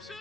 sir?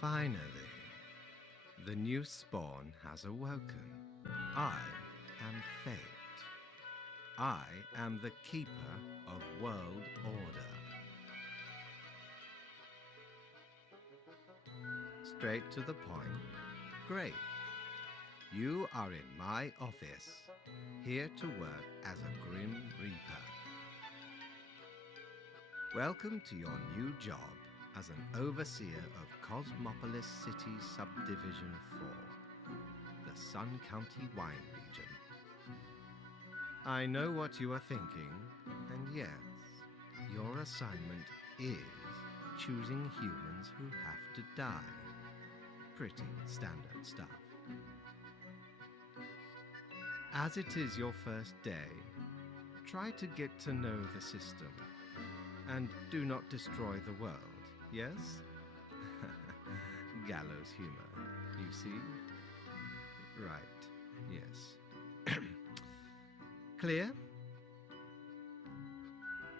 Finally, the new spawn has awoken. I am Fate. I am the keeper of world order. Straight to the point. Great. You are in my office, here to work as a Grim Reaper. Welcome to your new job as an overseer of Cosmopolis City Subdivision 4, the Sun County Wine Region. I know what you are thinking, and yes, your assignment is choosing humans who have to die. Pretty standard stuff. As it is your first day, try to get to know the system, and do not destroy the world. Yes? Gallows humor, you see? Right, yes. Clear?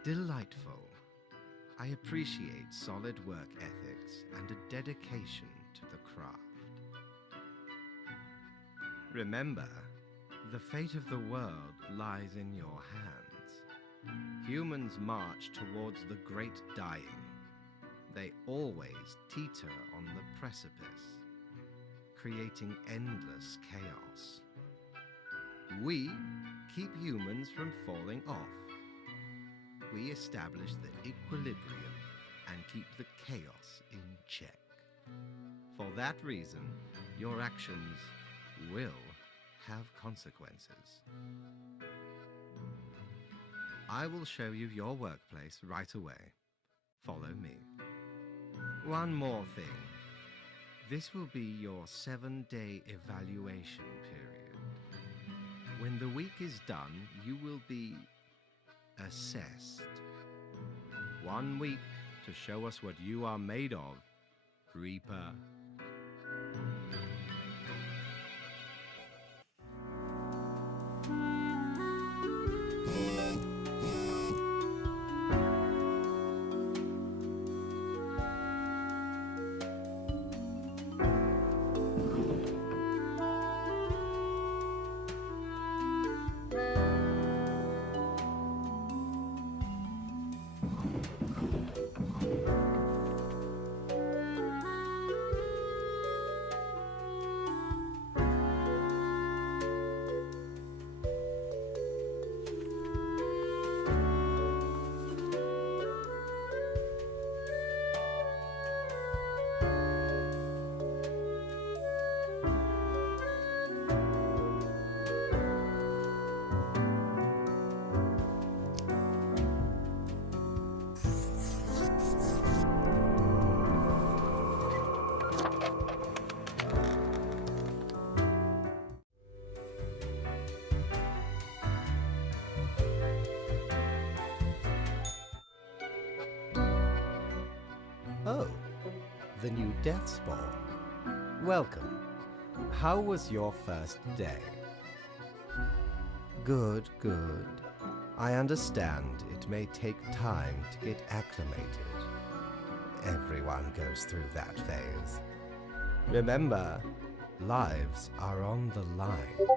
Delightful. I appreciate solid work ethics and a dedication to the craft. Remember, the fate of the world lies in your hands. Humans march towards the great dying. They always teeter on the precipice, creating endless chaos. We keep humans from falling off. We establish the equilibrium and keep the chaos in check. For that reason, your actions will have consequences. I will show you your workplace right away. Follow me. One more thing. This will be your 7-day evaluation period. When the week is done, you will be assessed. 1 week to show us what you are made of, Reaper. Oh, the new Death Spawn. Welcome. How was your first day? Good, good. I understand it may take time to get acclimated. Everyone goes through that phase. Remember, lives are on the line.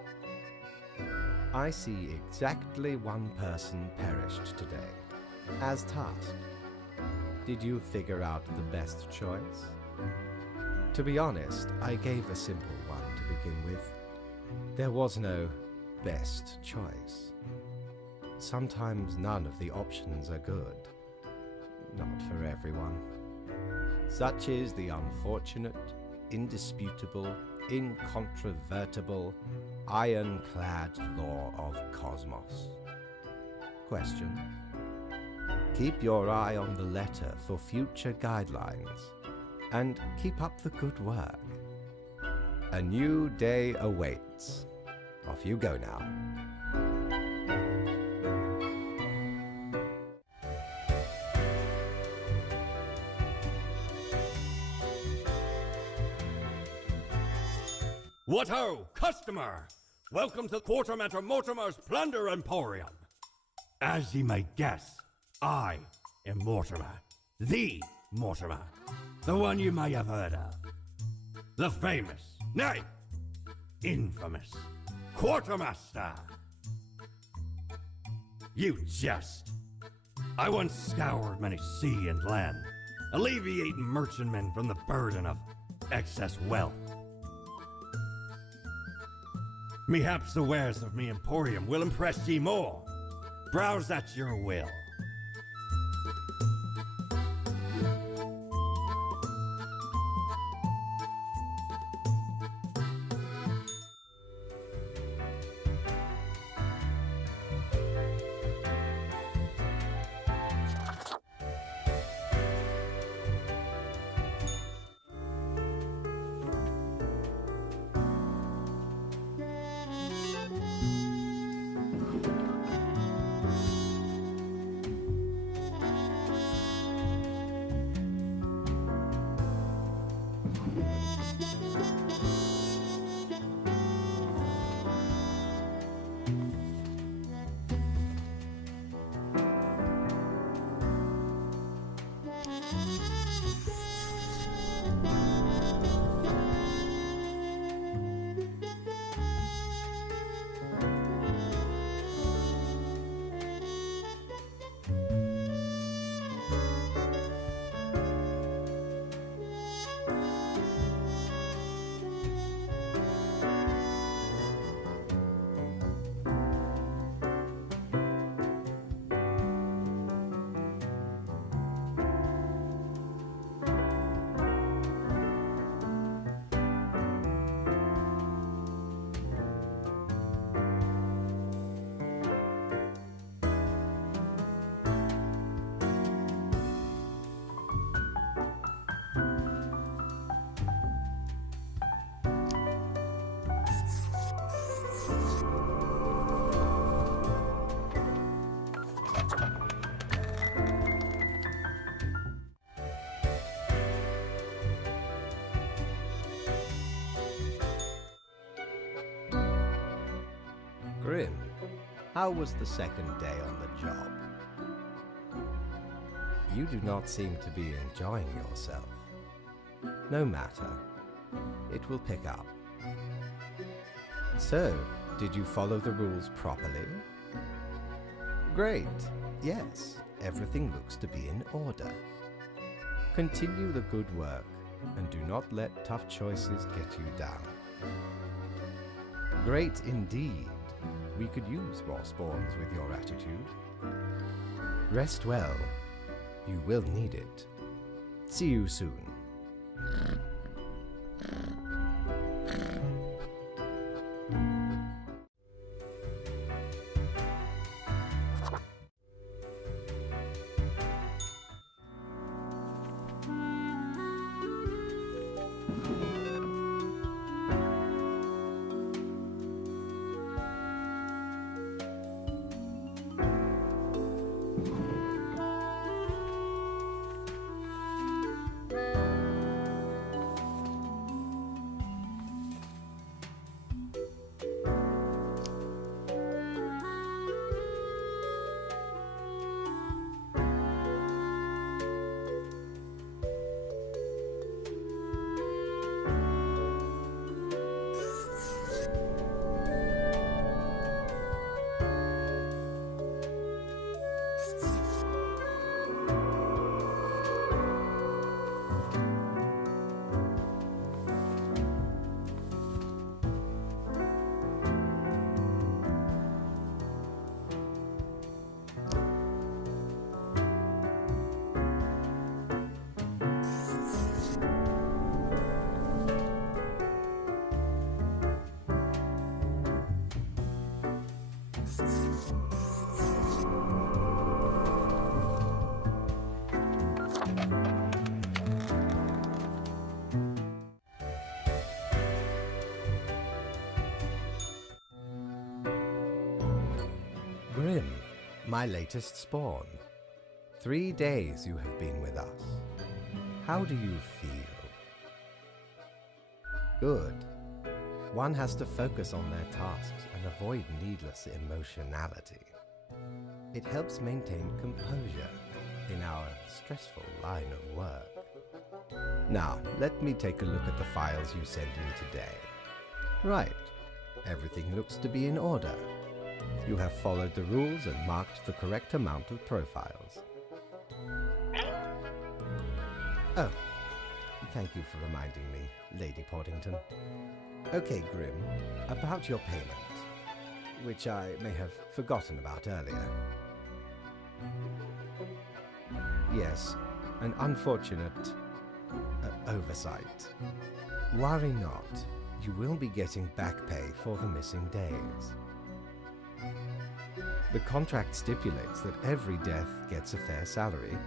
I see exactly 1 person perished today, as tasked. Did you figure out the best choice? To be honest, I gave a simple one to begin with. There was no best choice. Sometimes none of the options are good. Not for everyone. Such is the unfortunate, indisputable, incontrovertible, ironclad law of cosmos. Question. Keep your eye on the letter for future guidelines, and keep up the good work. A new day awaits. Off you go now. What ho, customer! Welcome to Quartermaster Mortimer's Plunder Emporium. As ye may guess, I am Mortimer, the Mortimer, the one you may have heard of. The famous, nay, infamous Quartermaster. You jest. I once scoured many sea and land, alleviating merchantmen from the burden of excess wealth. Mehaps the wares of me emporium will impress ye more. Browse at your will. Grim, how was the second day on the job? You do not seem to be enjoying yourself. No matter. It will pick up. So, did you follow the rules properly? Great. Yes, everything looks to be in order. Continue the good work, and do not let tough choices get you down. Great indeed. We could use more spawns with your attitude. Rest well. You will need it. See you soon. my latest spawn. 3 days you have been with us. How do you feel? Good. One has to focus on their tasks and avoid needless emotionality. It helps maintain composure in our stressful line of work. Now, let me take a look at the files you sent in today. Right. Everything looks to be in order. You have followed the rules and marked the correct amount of profiles. Oh, thank you for reminding me, Lady Portington. Okay, Grim, about your payment, which I may have forgotten about earlier. Yes, an unfortunate oversight. Worry not, you will be getting back pay for the missing days. The contract stipulates that every death gets a fair salary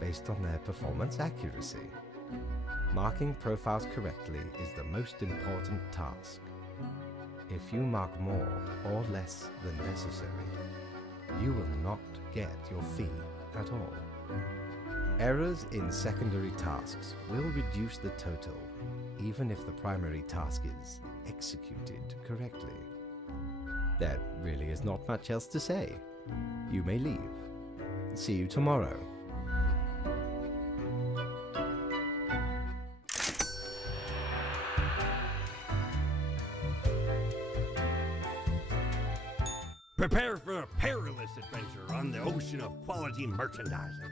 based on their performance accuracy. Marking profiles correctly is the most important task. If you mark more or less than necessary, you will not get your fee at all. Errors in secondary tasks will reduce the total, even if the primary task is executed correctly. There really is not much else to say. You may leave. See you tomorrow. Prepare for a perilous adventure on the ocean of quality merchandising.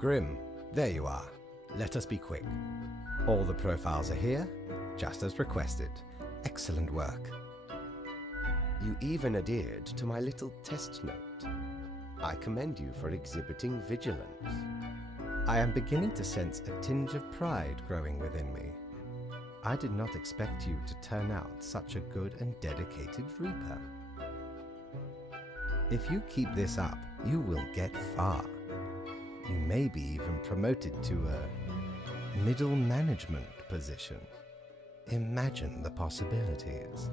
Grim, there you are. Let us be quick. All the profiles are here, just as requested. Excellent work. You even adhered to my little test note. I commend you for exhibiting vigilance. I am beginning to sense a tinge of pride growing within me. I did not expect you to turn out such a good and dedicated Reaper. If you keep this up, you will get far. You may be even promoted to a middle management position. Imagine the possibilities.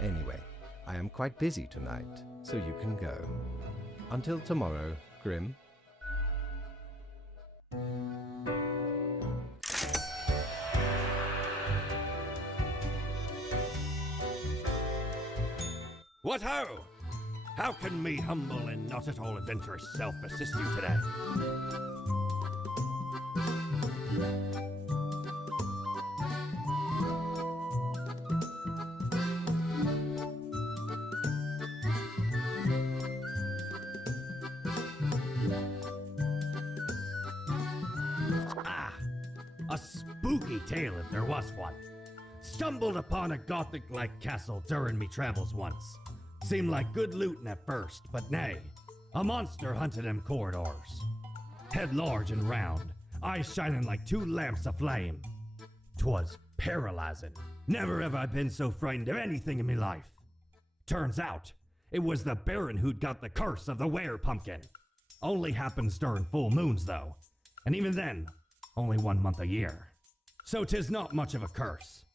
Anyway, I am quite busy tonight, so you can go. Until tomorrow, Grim. What ho! How can me humble and not at all adventurous self assist you today? Ah, a spooky tale if there was one. Stumbled upon a gothic-like castle during me travels once. Seemed like good looting at first, but nay, a monster hunted them corridors. Head large and round, eyes shining like two lamps aflame. 'Twas paralyzing. Never have I been so frightened of anything in me life. Turns out, it was the Baron who'd got the curse of the were-pumpkin. Only happens during full moons, though. And even then, only 1 month a year. So 'tis not much of a curse.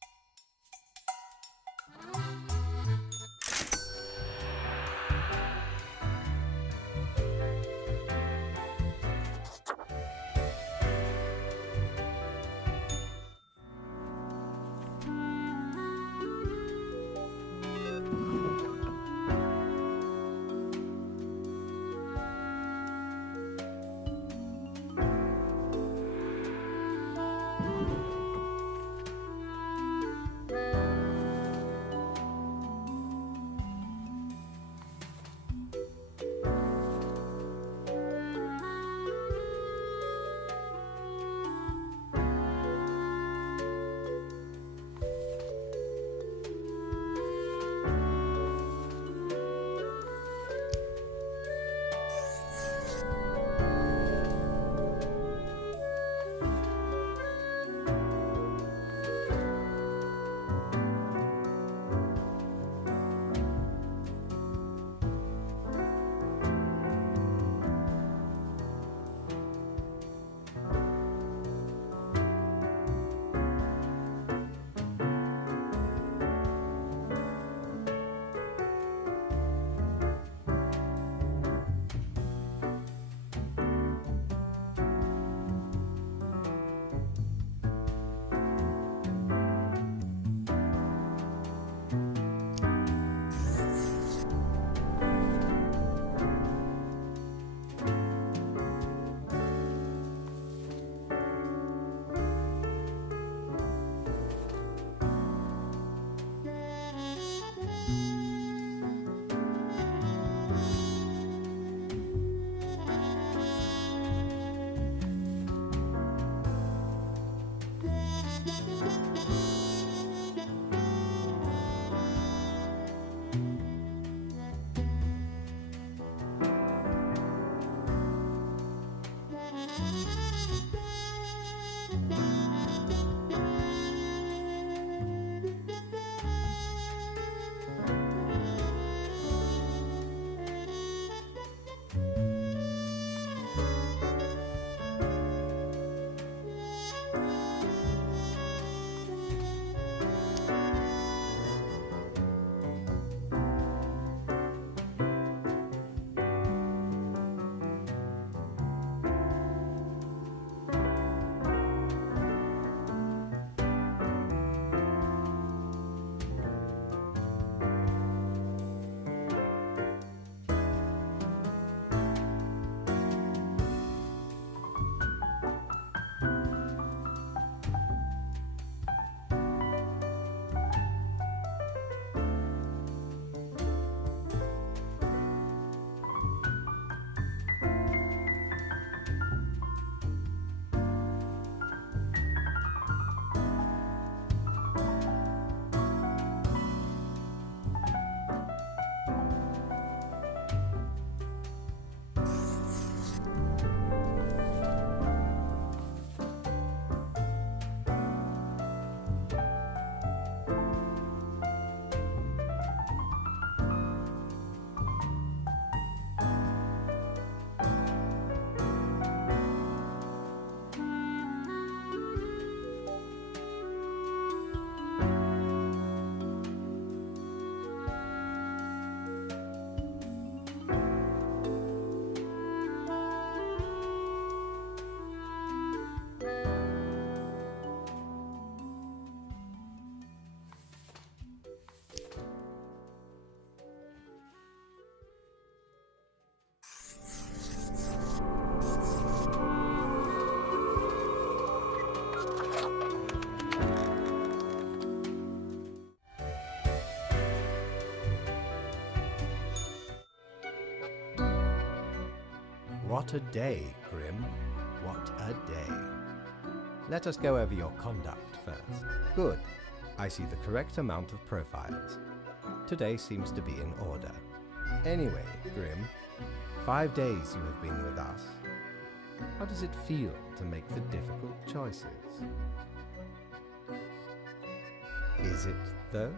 What a day, Grim. What a day. Let us go over your conduct first. Good. I see the correct amount of profiles. Today seems to be in order. Anyway, Grim, 5 days you have been with us. How does it feel to make the difficult choices? Is it, though?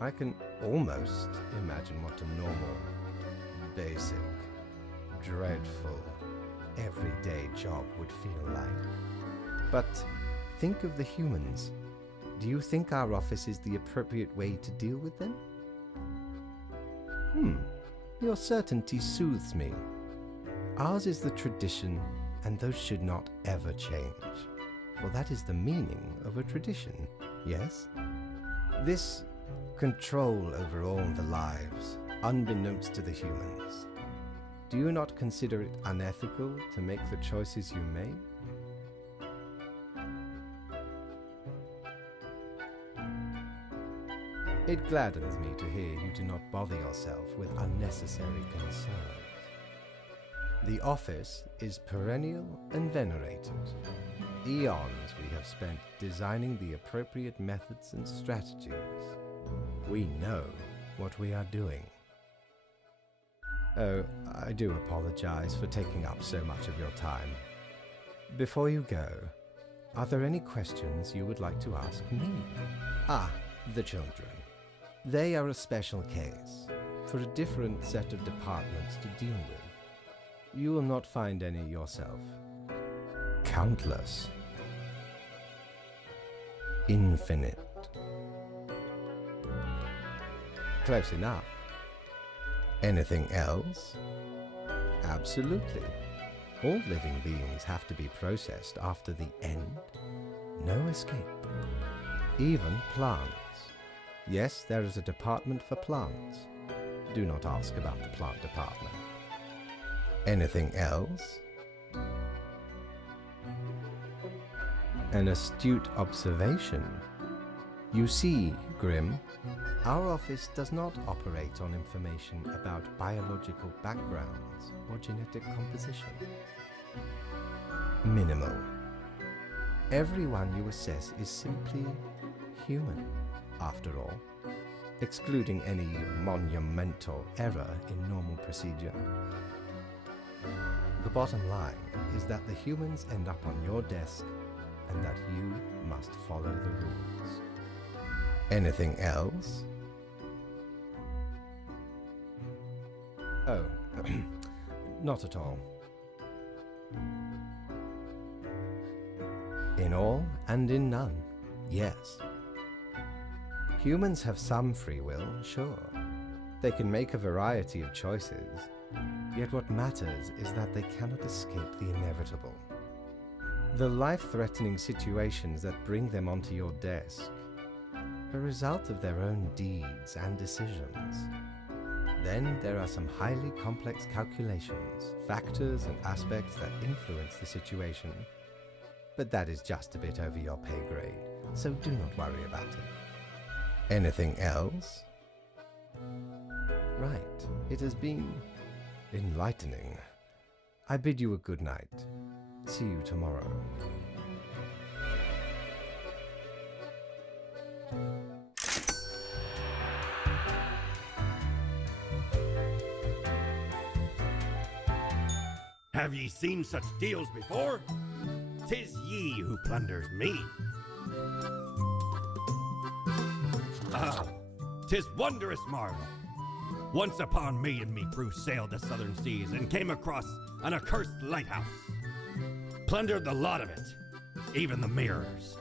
I can almost imagine what a normal, basic, dreadful, everyday job would feel like. But think of the humans. Do you think our office is the appropriate way to deal with them? Your certainty soothes me. Ours is the tradition, and those should not ever change. For that is the meaning of a tradition, yes? This control over all the lives, unbeknownst to the humans. Do you not consider it unethical to make the choices you made? It gladdens me to hear you do not bother yourself with unnecessary concerns. The office is perennial and venerated. Eons we have spent designing the appropriate methods and strategies. We know what we are doing. Oh, I do apologize for taking up so much of your time. Before you go, are there any questions you would like to ask me? The children. They are a special case, for a different set of departments to deal with. You will not find any yourself. Countless. Infinite. Close enough. Anything else? Absolutely. All living beings have to be processed after the end. No escape. Even plants. Yes, there is a department for plants. Do not ask about the plant department. Anything else? An astute observation. You see, Grim, our office does not operate on information about biological backgrounds or genetic composition. Minimal. Everyone you assess is simply human, after all, excluding any monumental error in normal procedure. The bottom line is that the humans end up on your desk and that you must follow the rules. Anything else? Oh, not at all. In all and in none, yes. Humans have some free will, sure. They can make a variety of choices, yet what matters is that they cannot escape the inevitable. The life-threatening situations that bring them onto your desk are a result of their own deeds and decisions. Then there are some highly complex calculations, factors and aspects that influence the situation. But that is just a bit over your pay grade, so do not worry about it. Anything else? Right, it has been enlightening. I bid you a good night. See you tomorrow. Have ye seen such deals before? 'Tis ye who plunders me. 'Tis wondrous marvel. Once upon me and me crew sailed the southern seas and came across an accursed lighthouse. Plundered the lot of it, even the mirrors.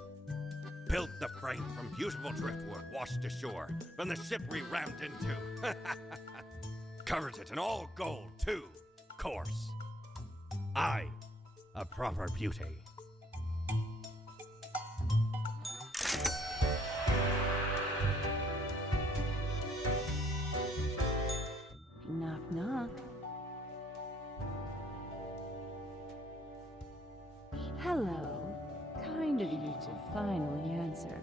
Built the frame from beautiful driftwood washed ashore from the ship we rammed into. Covered it in all gold, too, course. Aye, a proper beauty. Knock, knock. Hello. Kind of you to finally answer.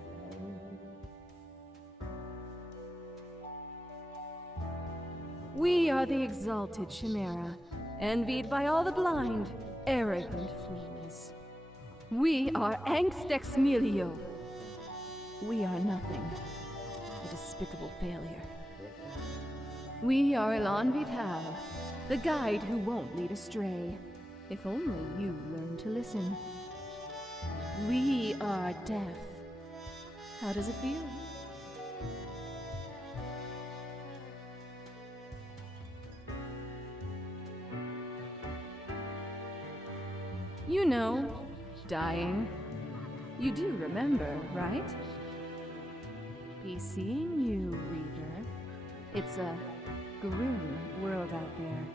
We are the Exalted Chimera, envied by all the blind, arrogant fools. We are Angst Melio. We are nothing. A despicable failure. We are Elan Vital, the guide who won't lead astray. If only you learn to listen. We are deaf. How does it feel? You know, dying. You do remember, right? Be seeing you, Reaver. It's a grim world out there.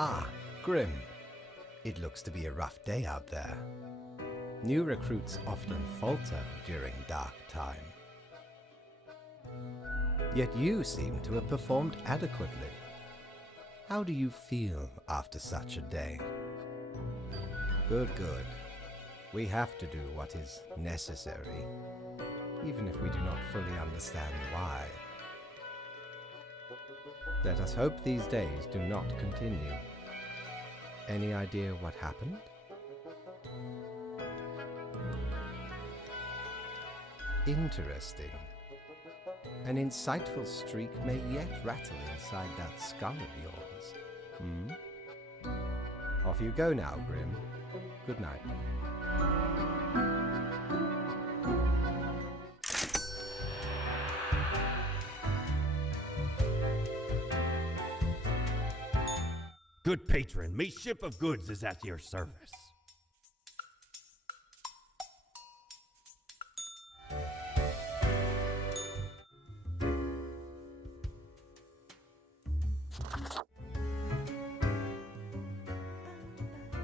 Ah, Grim. It looks to be a rough day out there. New recruits often falter during dark time. Yet you seem to have performed adequately. How do you feel after such a day? Good, good. We have to do what is necessary, even if we do not fully understand why. Let us hope these days do not continue. Any idea what happened? Interesting. An insightful streak may yet rattle inside that skull of yours. Off you go now, Grim. Good night. Good patron, me ship of goods is at your service.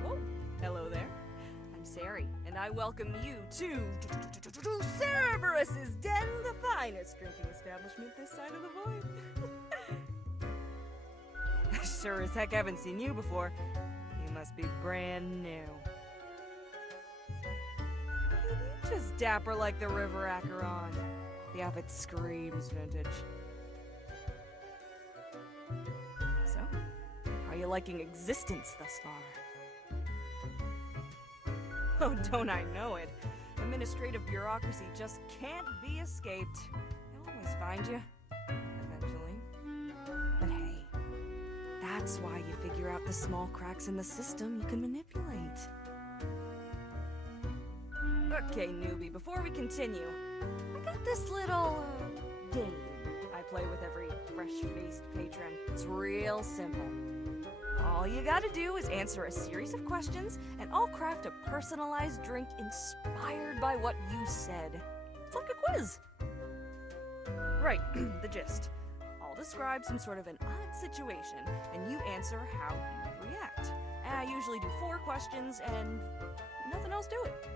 Oh, hello there. I'm Sari, and I welcome you to Cerberus's Den, the finest drinking establishment this side of the void. Sure as heck haven't seen you before. You must be brand new. Maybe you just dapper like the River Acheron. The outfit screams vintage. So, how are you liking existence thus far? Oh, don't I know it? Administrative bureaucracy just can't be escaped. They'll always find you. Eventually. But hey, that's why you figure out the small cracks in the system you can manipulate. Okay, newbie, before we continue, I got this little, game I play with every fresh-faced patron. It's real simple. All you gotta do is answer a series of questions, and I'll craft a personalized drink inspired by what you said. It's like a quiz. Right, the gist. I'll describe some sort of an odd situation, and you answer how you react. And I usually do 4 questions and nothing else to it.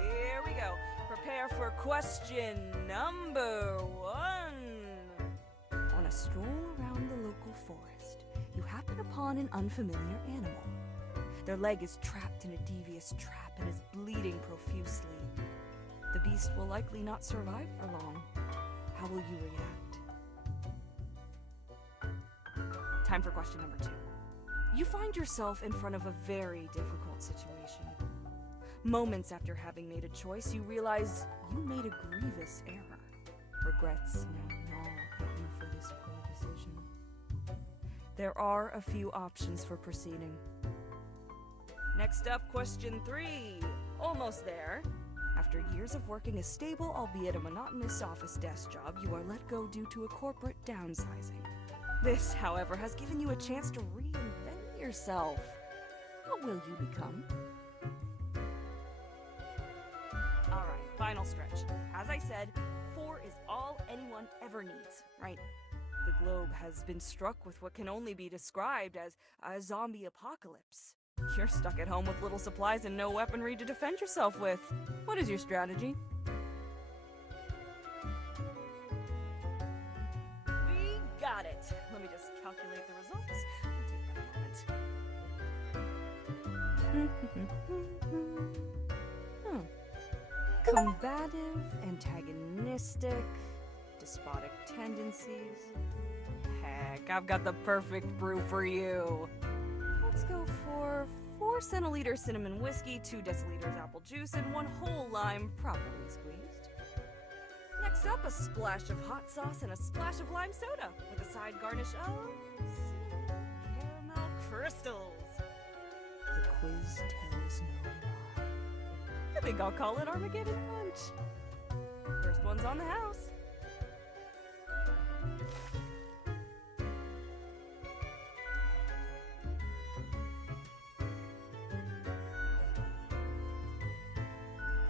Here we go. Prepare for question number 1. On a stroll around the local forest, you happen upon an unfamiliar animal. Their leg is trapped in a devious trap and is bleeding profusely. The beast will likely not survive for long. How will you react? Time for question number 2. You find yourself in front of a very difficult situation. Moments after having made a choice, you realize you made a grievous error. Regrets now gnaw at you for this poor decision. There are a few options for proceeding. Next up, question 3. Almost there. After years of working a stable, albeit a monotonous office desk job, you are let go due to a corporate downsizing. This, however, has given you a chance to reinvent yourself. What will you become? Alright, final stretch. As I said, 4 is all anyone ever needs, right? The globe has been struck with what can only be described as a zombie apocalypse. You're stuck at home with little supplies and no weaponry to defend yourself with. What is your strategy? We got it. Let me just calculate the results. We'll take that a moment. Combative, antagonistic, despotic tendencies. Heck, I've got the perfect brew for you. Let's go for 4 centiliters cinnamon whiskey, 2 deciliters apple juice, and 1 whole lime properly squeezed. Next up, a splash of hot sauce and a splash of lime soda, with a side garnish of cinnamon caramel crystals. The quiz tells no lie. I think I'll call it Armageddon Punch. First one's on the house.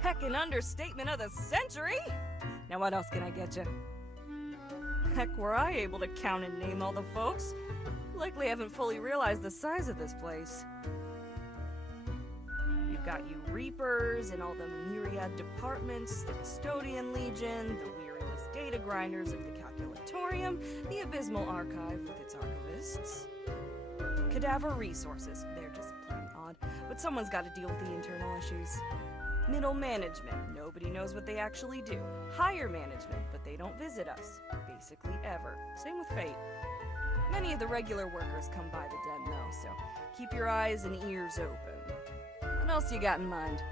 Heckin' understatement of the century! Now what else can I get you? Heck, were I able to count and name all the folks, likely haven't fully realized the size of this place. You've got you Reapers in all the myriad departments, the Custodian Legion, the weariless data grinders of the Calculatorium, the Abysmal Archive with its archivists. Cadaver Resources, they're just plain odd, but someone's got to deal with the internal issues. Middle management, nobody knows what they actually do. Higher management, but they don't visit us, basically ever. Same with Fate. Many of the regular workers come by the den though, so keep your eyes and ears open. What else you got in mind?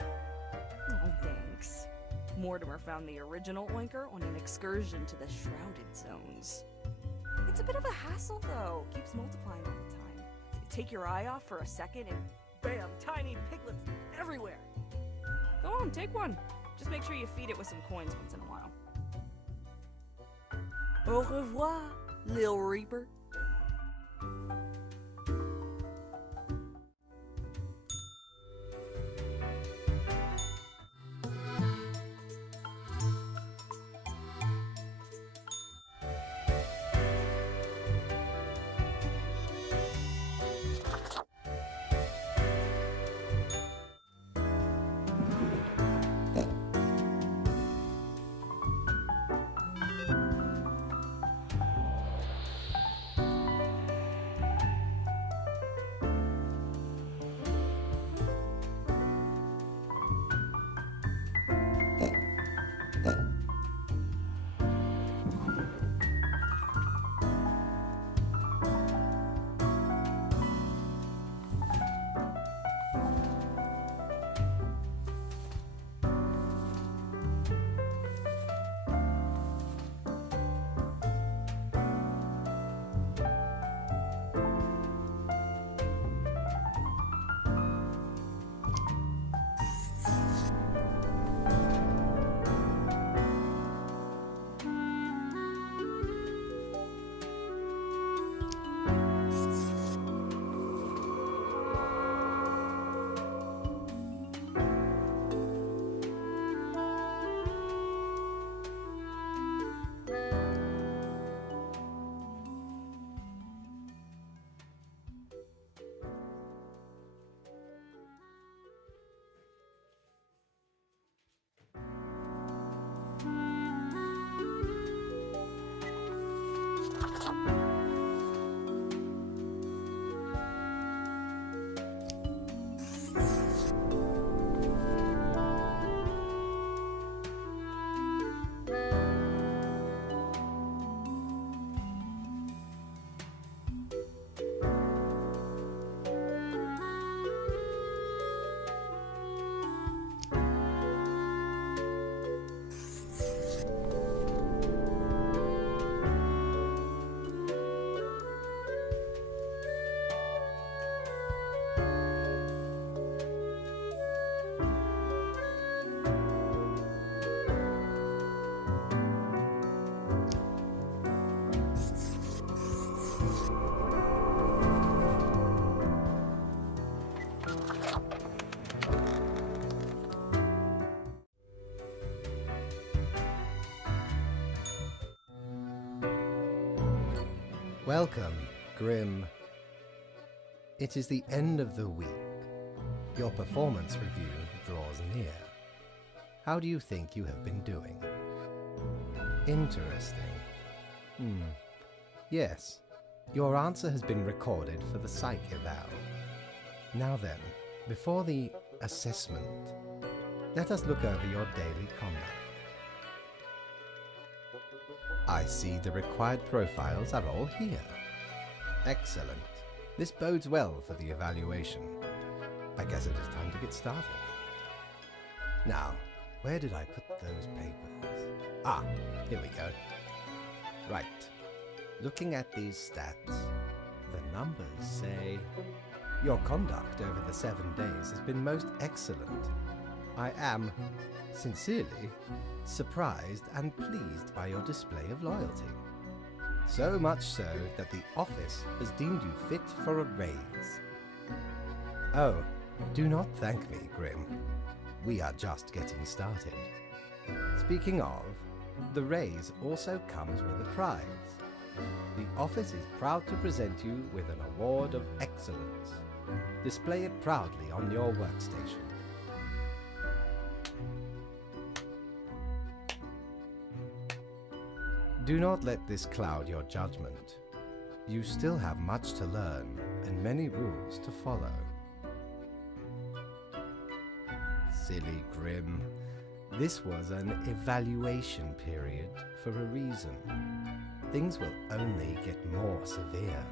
Oh, thanks. Mortimer found the original Oinker on an excursion to the Shrouded Zones. It's a bit of a hassle though, keeps multiplying all the time. Take your eye off for a second and bam, tiny piglets everywhere. Go on, take one. Just make sure you feed it with some coins once in a while. Au revoir, Lil Reaper. Welcome, Grim. It is the end of the week. Your performance review draws near. How do you think you have been doing? Interesting. Yes, your answer has been recorded for the psych eval. Now then, before the assessment, let us look over your daily conduct. I see the required profiles are all here. Excellent. This bodes well for the evaluation. I guess it is time to get started. Now, where did I put those papers? Ah, here we go. Right. Looking at these stats, the numbers say your conduct over the 7 days has been most excellent. I am, sincerely, surprised and pleased by your display of loyalty. So much so that the office has deemed you fit for a raise. Oh, do not thank me, Grim. We are just getting started. Speaking of, the raise also comes with a prize. the office is proud to present you with an award of excellence. Display it proudly on your workstation. Do not let this cloud your judgment. You still have much to learn and many rules to follow. Silly Grim. This was an evaluation period for a reason. Things will only get more severe.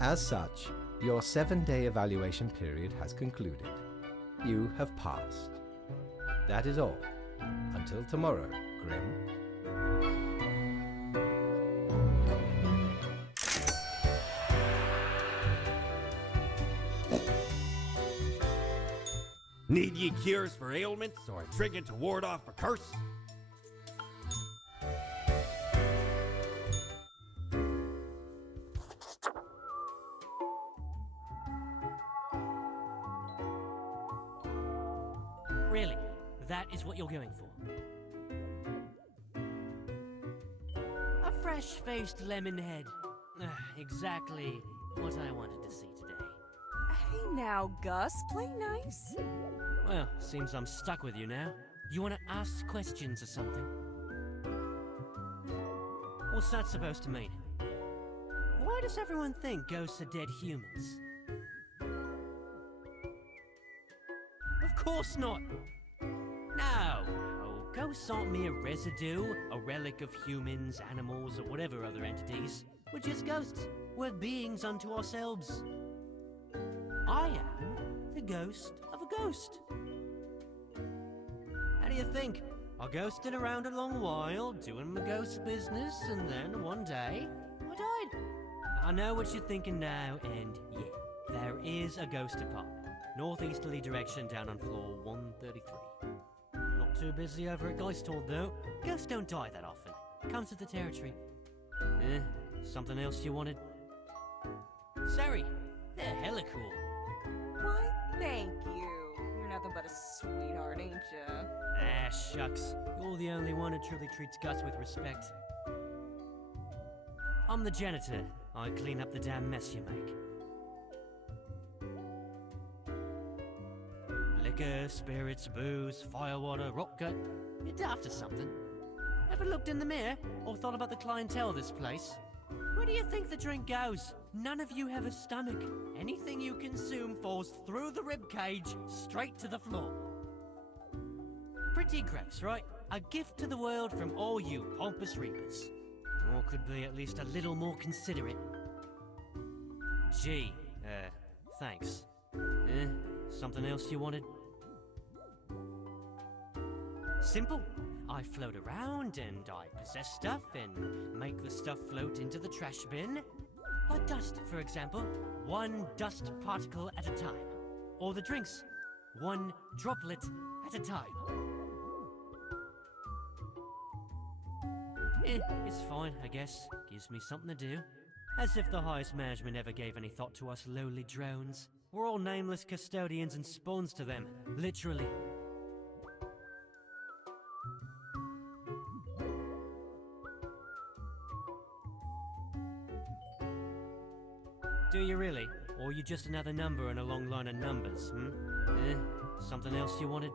As such, your 7-day evaluation period has concluded. You have passed. That is all. Until tomorrow, Grim. Need ye cures for ailments or a trinket to ward off a curse? Really? That is what you're going for? A fresh-faced lemon head. Exactly what I wanted to see today. Hey now, Gus, play nice. Well, seems I'm stuck with you now. You want to ask questions or something? What's that supposed to mean? Why does everyone think ghosts are dead humans? Of course not! No! Ghosts aren't mere residue, a relic of humans, animals, or whatever other entities. We're just ghosts. We're beings unto ourselves. I am the ghost of a ghost. How do you think? I ghosted around a long while, doing my ghost business, and then one day, I died. I know what you're thinking now, and yeah, there is a ghost apartment. Northeasterly direction down on floor 133. Not too busy over at Geist Hall, though. Ghosts don't die that often. Comes with the territory. Something else you wanted? Sorry, they're hella cool. Why, thank you. You're nothing but a sweetheart, ain't ya? Ah, shucks. You're the only one who truly treats Gus with respect. I'm the janitor. I clean up the damn mess you make. Liquor, spirits, booze, firewater, rock gut. You're daft or something. Ever looked in the mirror or thought about the clientele of this place? Where do you think the drink goes? None of you have a stomach. Anything you consume falls through the rib cage, straight to the floor. Pretty gross, right? A gift to the world from all you pompous reapers. Or could be at least a little more considerate. Gee, thanks. Something else you wanted? Simple. I float around and I possess stuff and make the stuff float into the trash bin. Like dust, for example. One dust particle at a time. Or the drinks. One droplet at a time. It's fine, I guess. Gives me something to do. As if the highest management ever gave any thought to us lowly drones. We're all nameless custodians and spawns to them. Literally. Do you really? Or are you just another number in a long line of numbers, Something else you wanted?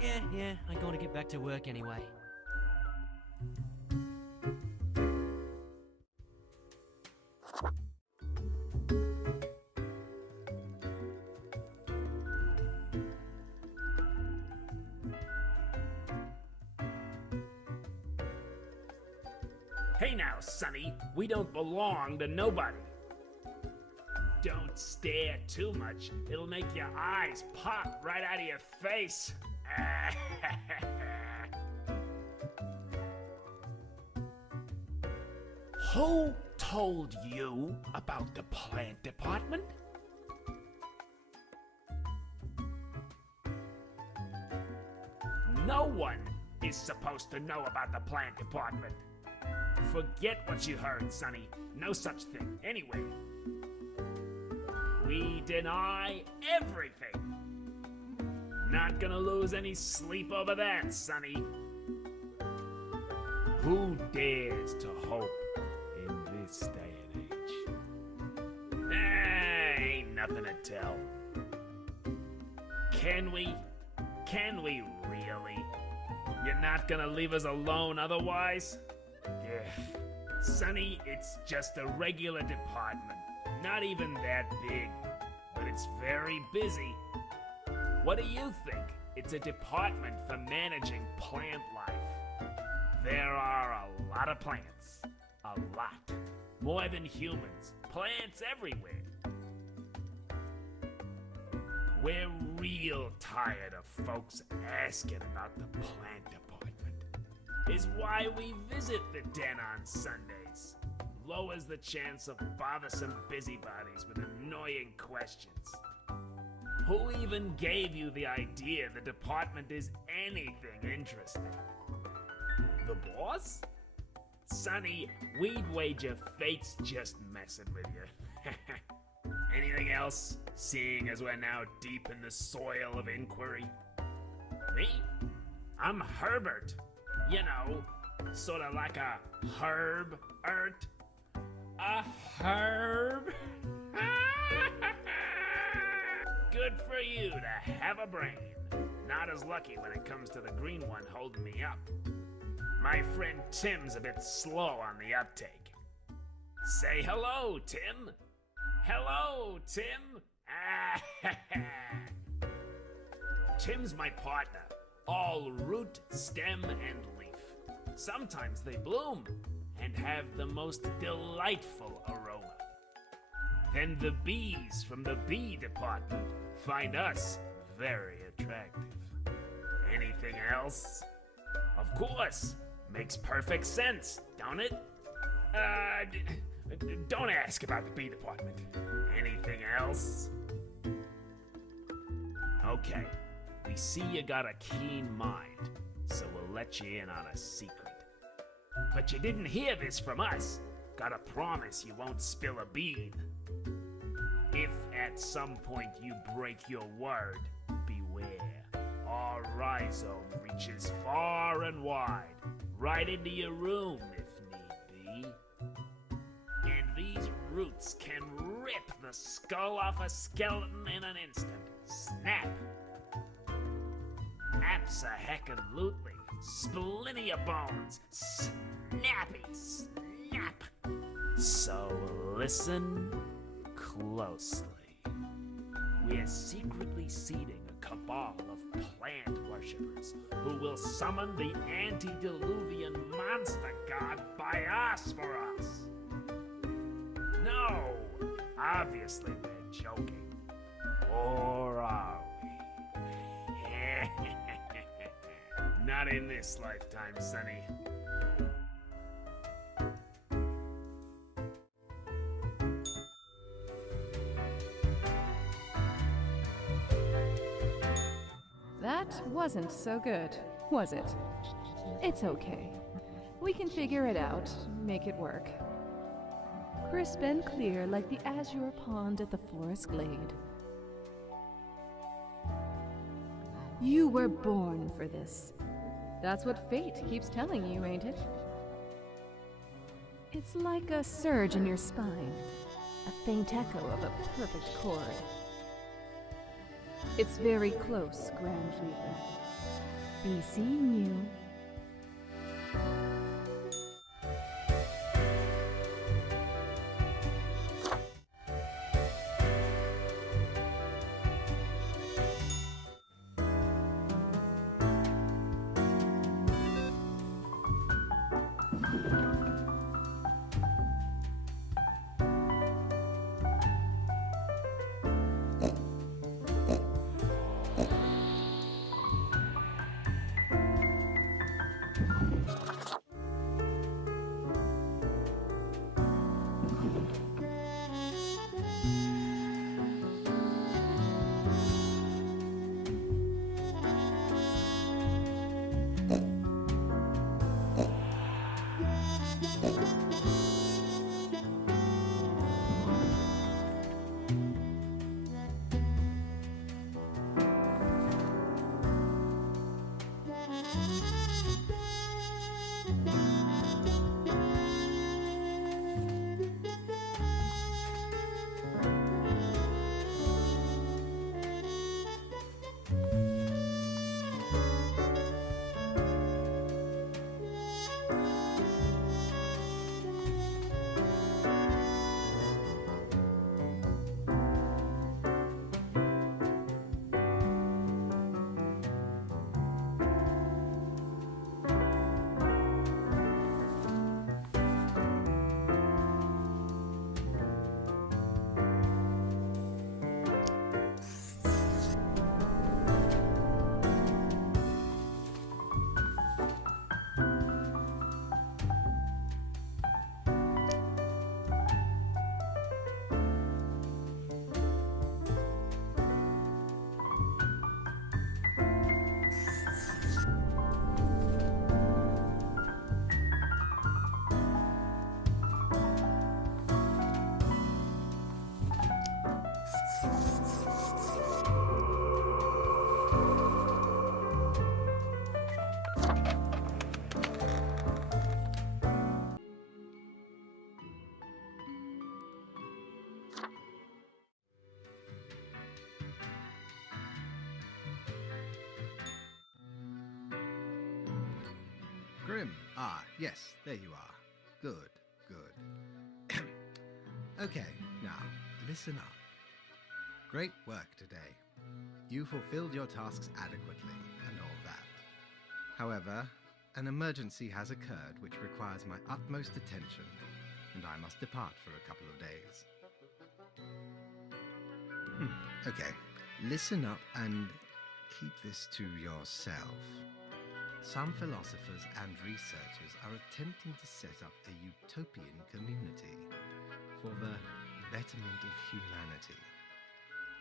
Yeah, I gotta get back to work anyway. Hey now, Sonny, we don't belong to nobody. Don't stare too much. It'll make your eyes pop right out of your face. Who told you about the plant department? No one is supposed to know about the plant department. Forget what you heard, Sonny. No such thing. Anyway, we deny everything. Not gonna lose any sleep over that, Sonny. Who dares to hope in this day and age. Ain't nothing to tell. Can we? Can we really? You're not gonna leave us alone otherwise? Yeah. Sonny, it's just a regular department. Not even that big, but it's very busy. What do you think? It's a department for managing plant life. There are a lot of plants. A lot. More than humans. Plants everywhere. We're real tired of folks asking about the plant department. Is why we visit the den on Sundays. Lowers the chance of bothersome busybodies with annoying questions. Who even gave you the idea the department is anything interesting? The boss? Sonny, we'd wager fate's just messing with you. Anything else, seeing as we're now deep in the soil of inquiry? Me? I'm Herbert. You know, sort of like a herb-ert. A herb? Good for you to have a brain. Not as lucky when it comes to the green one holding me up. My friend Tim's a bit slow on the uptake. Say hello, Tim. Hello, Tim. Tim's my partner. All root, stem, and leaf. Sometimes they bloom and have the most delightful aroma. Then the bees from the bee department find us very attractive. Anything else? Of course. Makes perfect sense, don't it? Don't ask about the bee department. Anything else? Okay. We see you got a keen mind, so we'll let you in on a secret. But you didn't hear this from us. Gotta promise you won't spill a bean. If at some point you break your word, beware. Our rhizome reaches far and wide, right into your room if need be. And these roots can rip the skull off a skeleton in an instant. Snap. Abso-heckin-lutely. Splinter your bones. Snappy snap. So listen closely. We're secretly seeding a cabal of plant worshippers who will summon the antediluvian monster god Biosphorus. No, obviously we're joking. Or are we? Not in this lifetime, Sonny. That wasn't so good, was it? It's okay. We can figure it out, make it work. Crisp and clear like the azure pond at the forest glade. You were born for this. That's what fate keeps telling you, ain't it? It's like a surge in your spine, a faint echo of a perfect chord. It's very close, Grand Reaper. Be seeing you. Ah, yes, there you are. Good, good. Okay, now, listen up. Great work today. You fulfilled your tasks adequately and all that. However, an emergency has occurred which requires my utmost attention, and I must depart for a couple of days. Okay, listen up and keep this to yourself. Some philosophers and researchers are attempting to set up a utopian community for the betterment of humanity.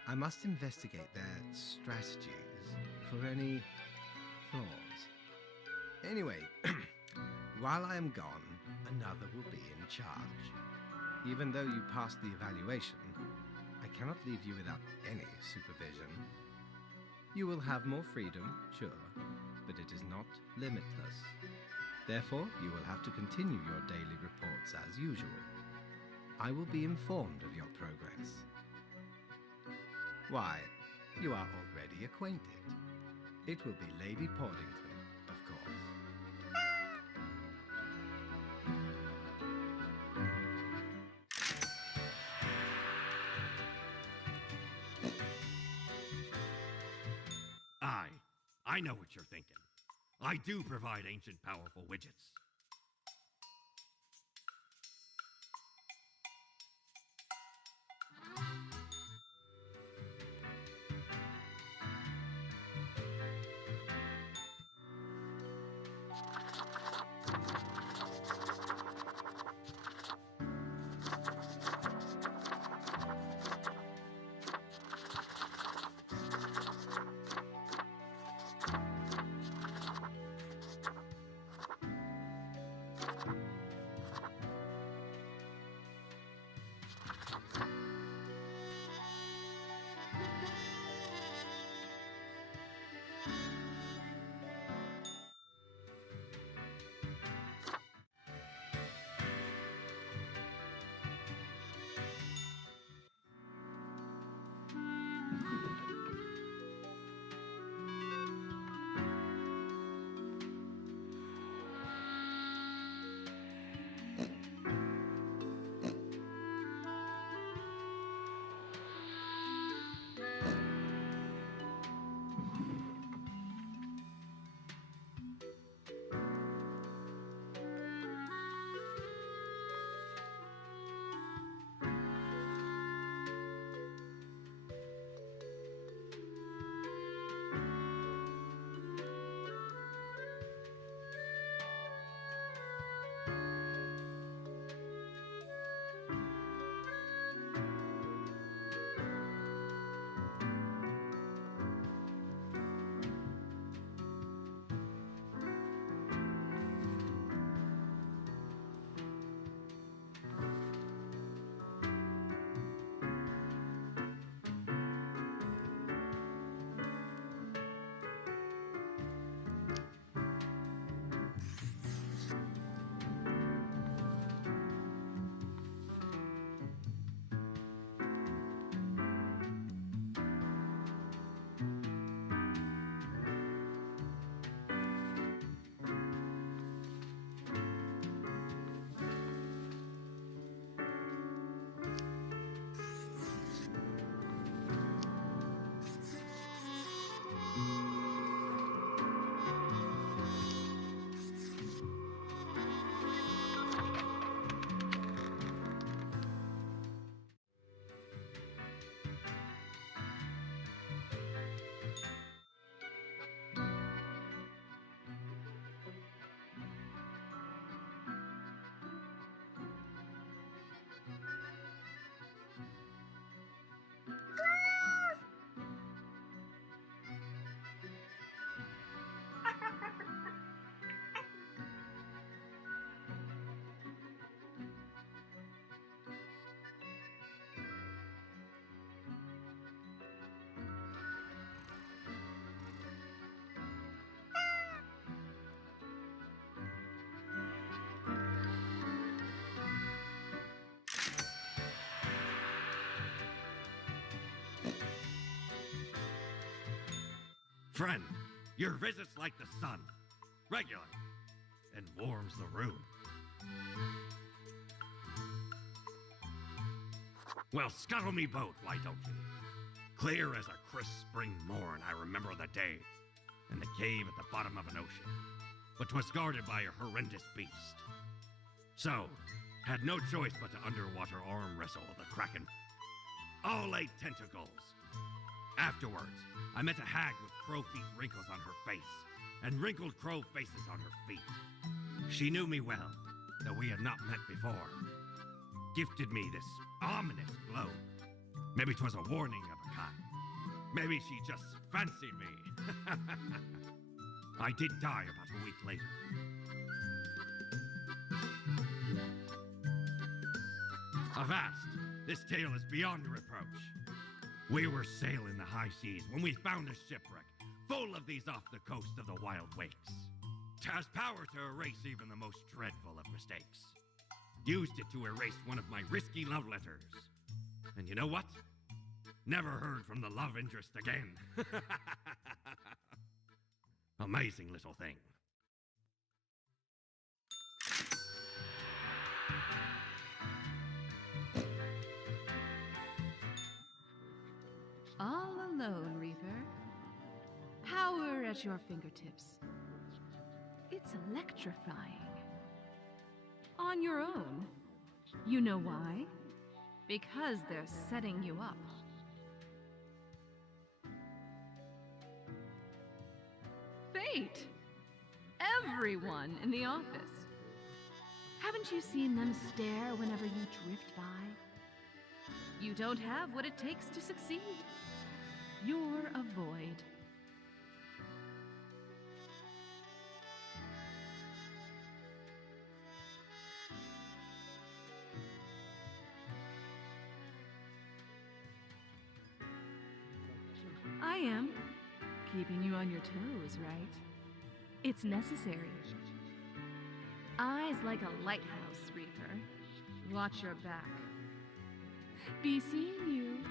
I must investigate their strategies for any flaws. Anyway, while I am gone, another will be in charge. Even though you passed the evaluation, I cannot leave you without any supervision. You will have more freedom, sure, but it is not limitless. Therefore, you will have to continue your daily reports as usual. I will be informed of your progress. Why, you are already acquainted. It will be Lady Portington, of course. I know what you're thinking. I do provide ancient powerful widgets. Friend, your visit's like the sun. Regular. and warms the room. Well, scuttle me both, why don't you? Clear as a crisp spring morn, I remember the day, and the cave at the bottom of an ocean, but 'twas guarded by a horrendous beast. So, had no choice but to underwater arm wrestle the Kraken. All 8 tentacles. Afterwards, I met a hag with crow feet wrinkles on her face, and wrinkled crow faces on her feet. She knew me well, though we had not met before. Gifted me this ominous globe. Maybe 'twas a warning of a kind. Maybe she just fancied me. I did die about a week later. Avast! This tale is beyond reproach. We were sailing the high seas when we found a shipwreck full of these off the coast of the wild wakes. 'Twas power to erase even the most dreadful of mistakes. Used it to erase one of my risky love letters. And you know what? Never heard from the love interest again. Amazing little thing. All alone, Reaper. Power at your fingertips. It's electrifying. On your own. You know why? Because they're setting you up. Fate! Everyone in the office. Haven't you seen them stare whenever you drift by? You don't have what it takes to succeed. You're a void. I am. Keeping you on your toes, right? It's necessary. Eyes like a lighthouse, Reaper. Watch your back. Be seeing you.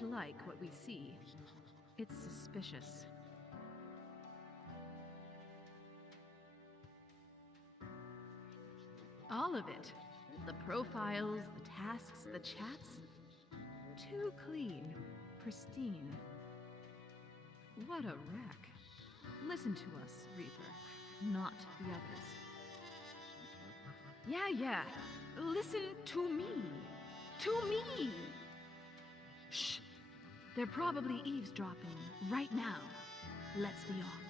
don't like what we see. It's suspicious. All of it. The profiles, the tasks, the chats. Too clean, pristine. What a wreck. Listen to us, Reaper, not the others. Yeah. Listen to me. To me! Shh. They're probably eavesdropping right now. Let's be off.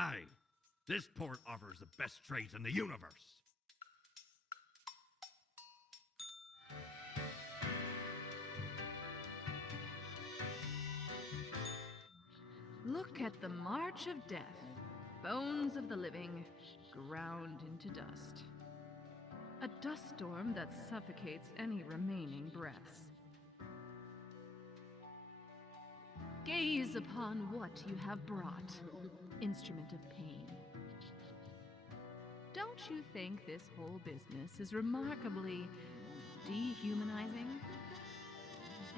Aye, this port offers the best trades in the universe. Look at the march of death, bones of the living, ground into dust. A dust storm that suffocates any remaining breaths. Gaze upon what you have brought, instrument of pain. Don't you think this whole business is remarkably dehumanizing?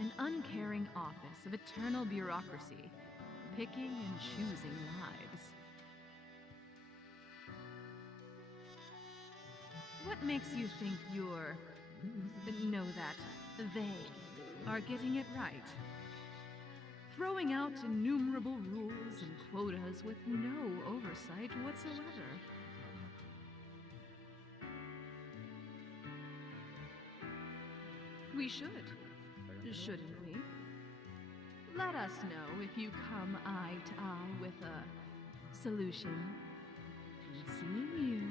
An uncaring office of eternal bureaucracy, picking and choosing lives. What makes you think they are getting it right? Throwing out innumerable rules and quotas with no oversight whatsoever. We should, shouldn't we? Let us know if you come eye to eye with a solution to seeing you.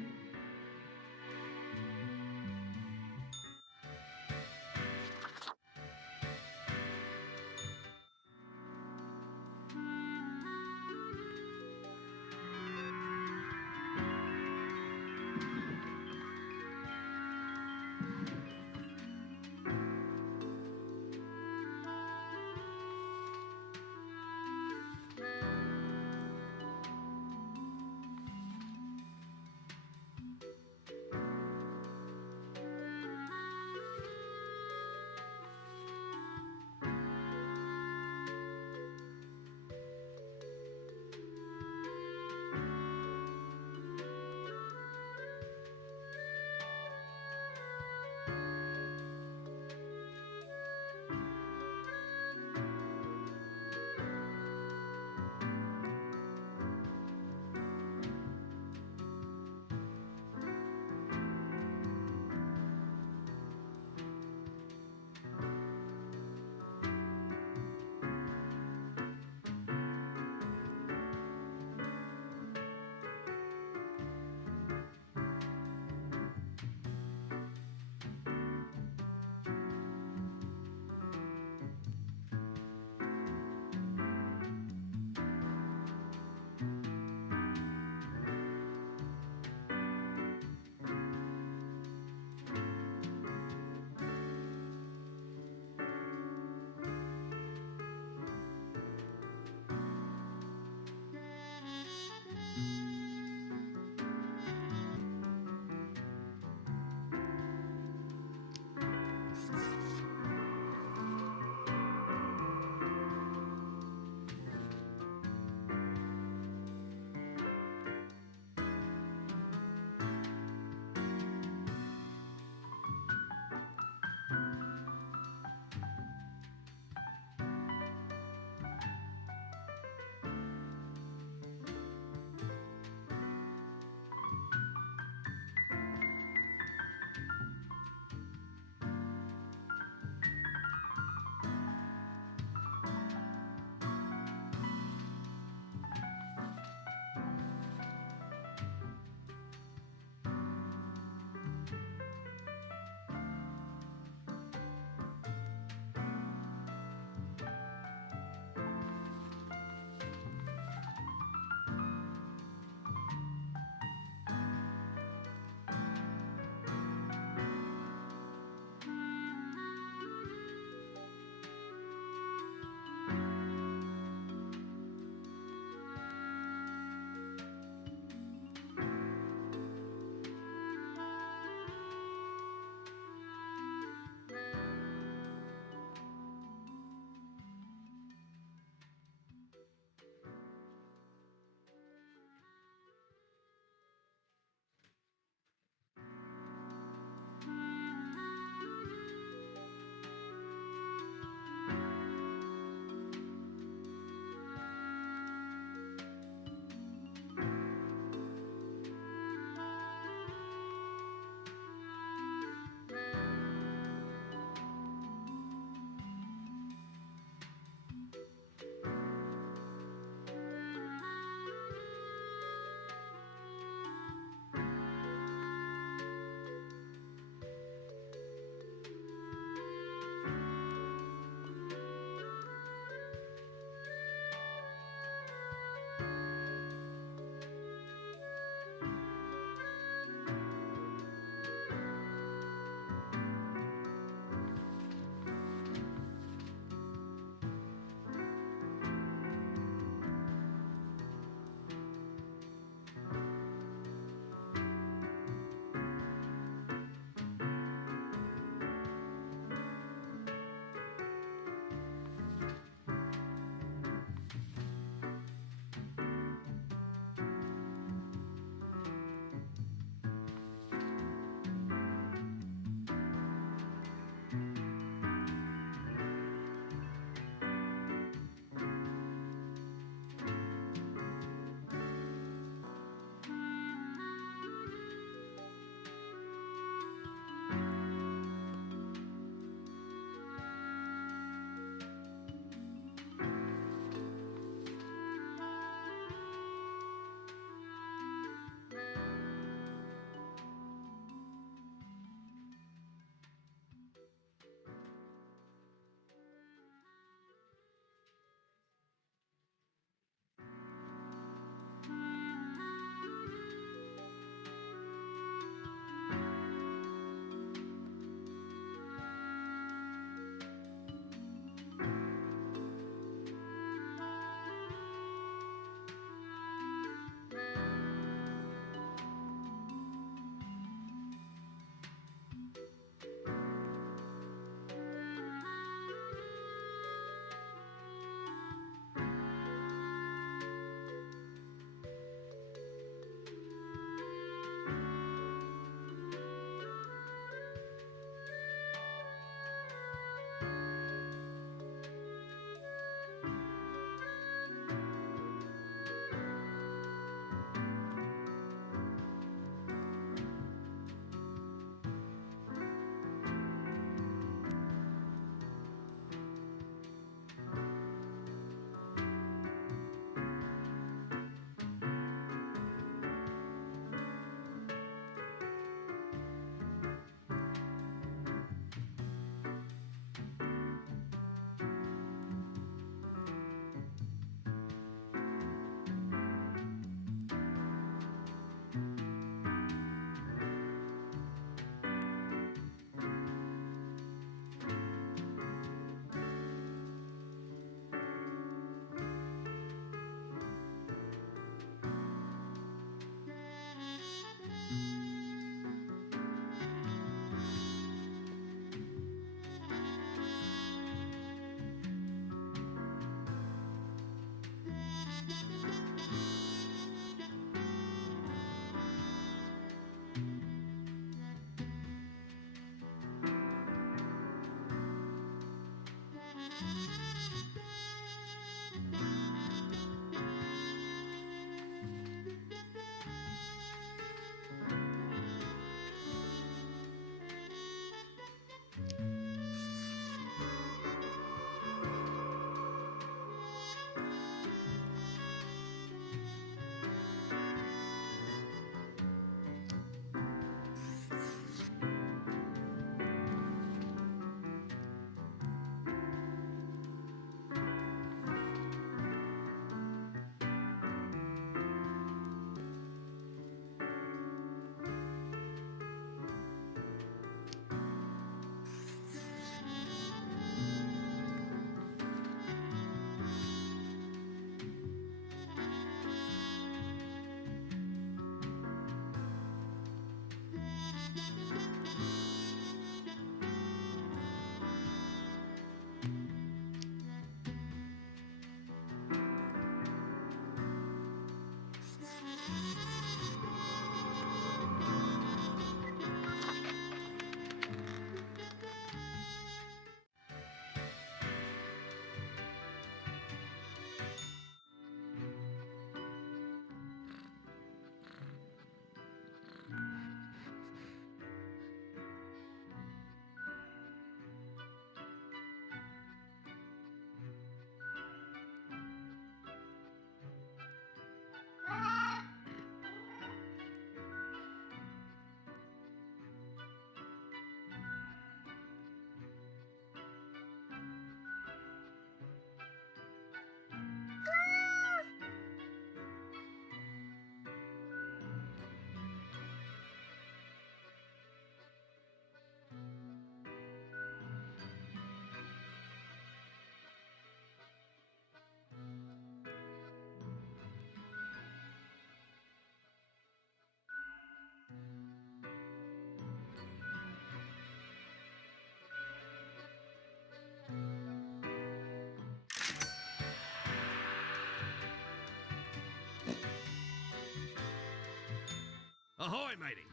Ahoy, matey!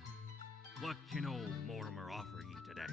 What can old Mortimer offer ye today?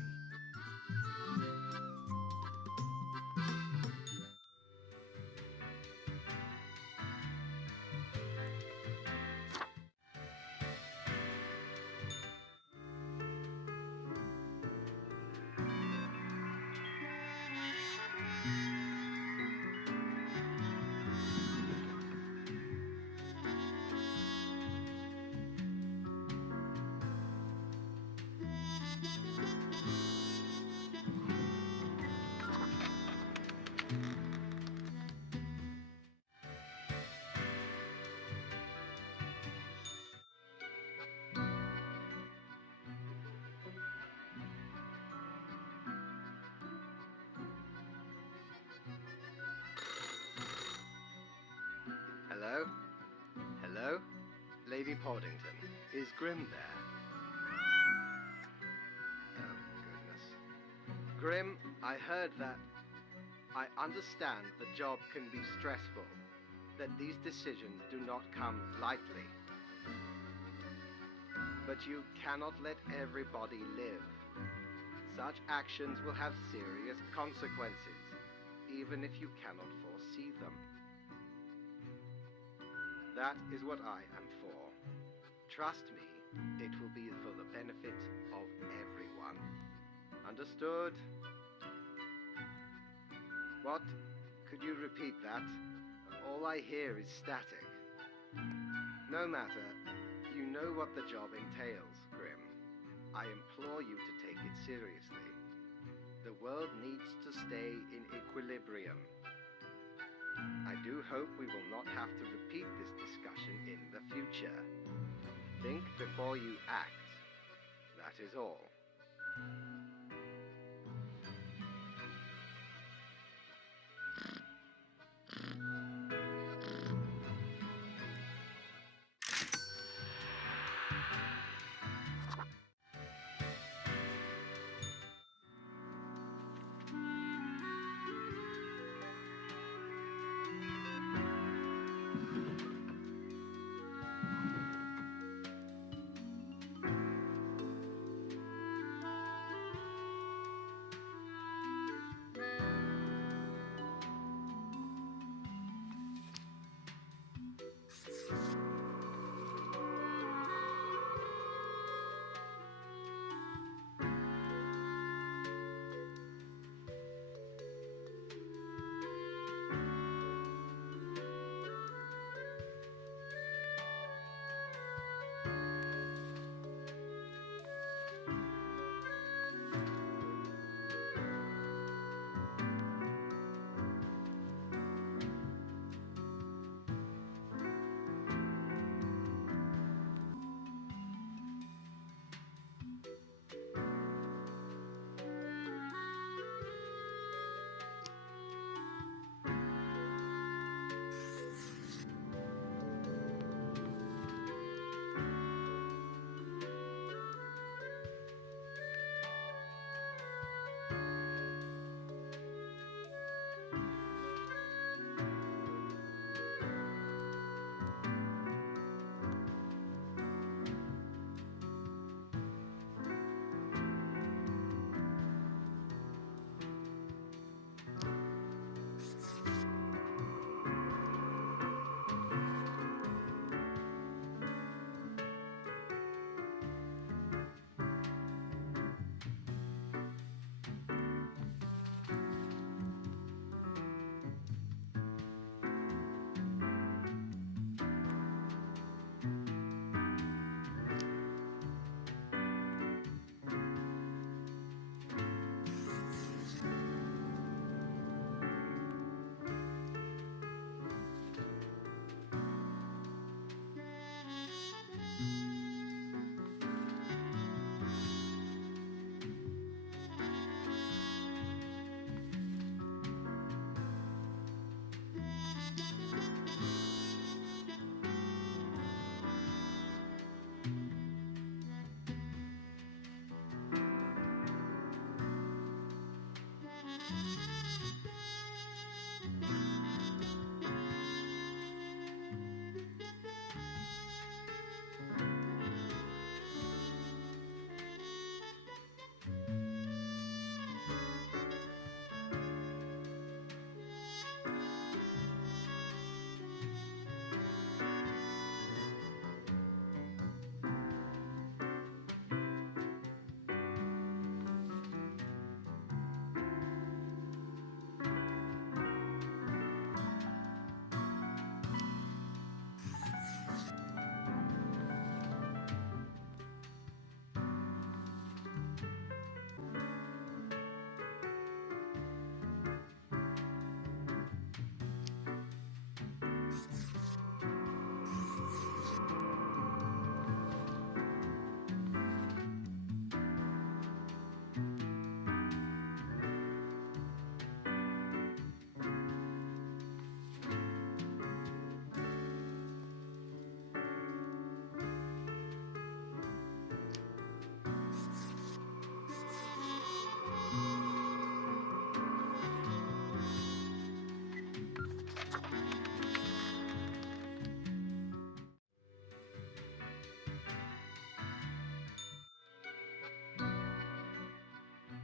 Hello? Hello? Lady Poddington, is Grim there? Oh, goodness. Grim, I heard that... I understand the job can be stressful, that these decisions do not come lightly. But you cannot let everybody live. Such actions will have serious consequences, even if you cannot foresee them. That is what I am for. Trust me, it will be for the benefit of everyone. Understood? What? Could you repeat that? All I hear is static. No matter. You know what the job entails, Grim. I implore you to take it seriously. The world needs to stay in equilibrium. I do hope we will not have to repeat this discussion in the future. Think before you act. That is all.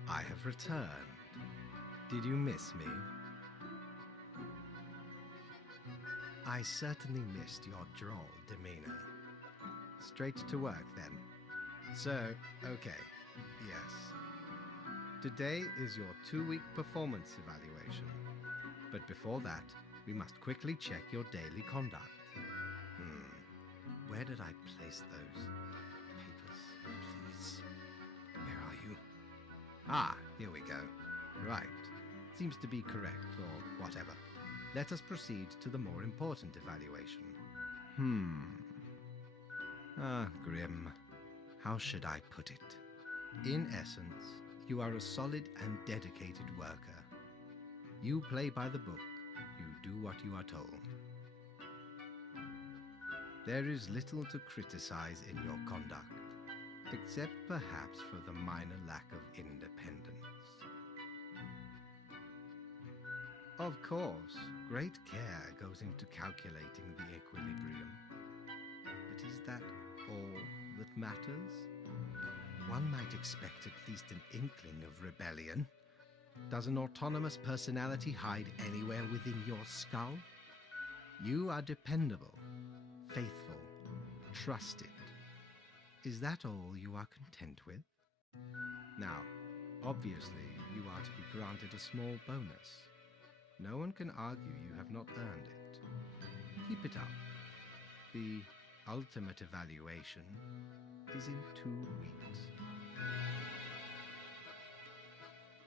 I have returned. Did you miss me? I certainly missed your droll demeanor. Straight to work, then. So, okay, yes. Today is your 2-week performance evaluation. But before that, we must quickly check your daily conduct. Where did I place those papers, please? Where are you? Ah, here we go. Right. Seems to be correct, or whatever. Let us proceed to the more important evaluation. Grim. How should I put it? In essence, you are a solid and dedicated worker. You play by the book. You do what you are told. There is little to criticize in your conduct, except perhaps for the minor lack of independence. Of course, great care goes into calculating the equilibrium. But is that all that matters? One might expect at least an inkling of rebellion. Does an autonomous personality hide anywhere within your skull? You are dependable, faithful, trusted. Is that all you are content with? Now, obviously, you are to be granted a small bonus. No one can argue you have not earned it. Keep it up. The ultimate evaluation is in 2 weeks.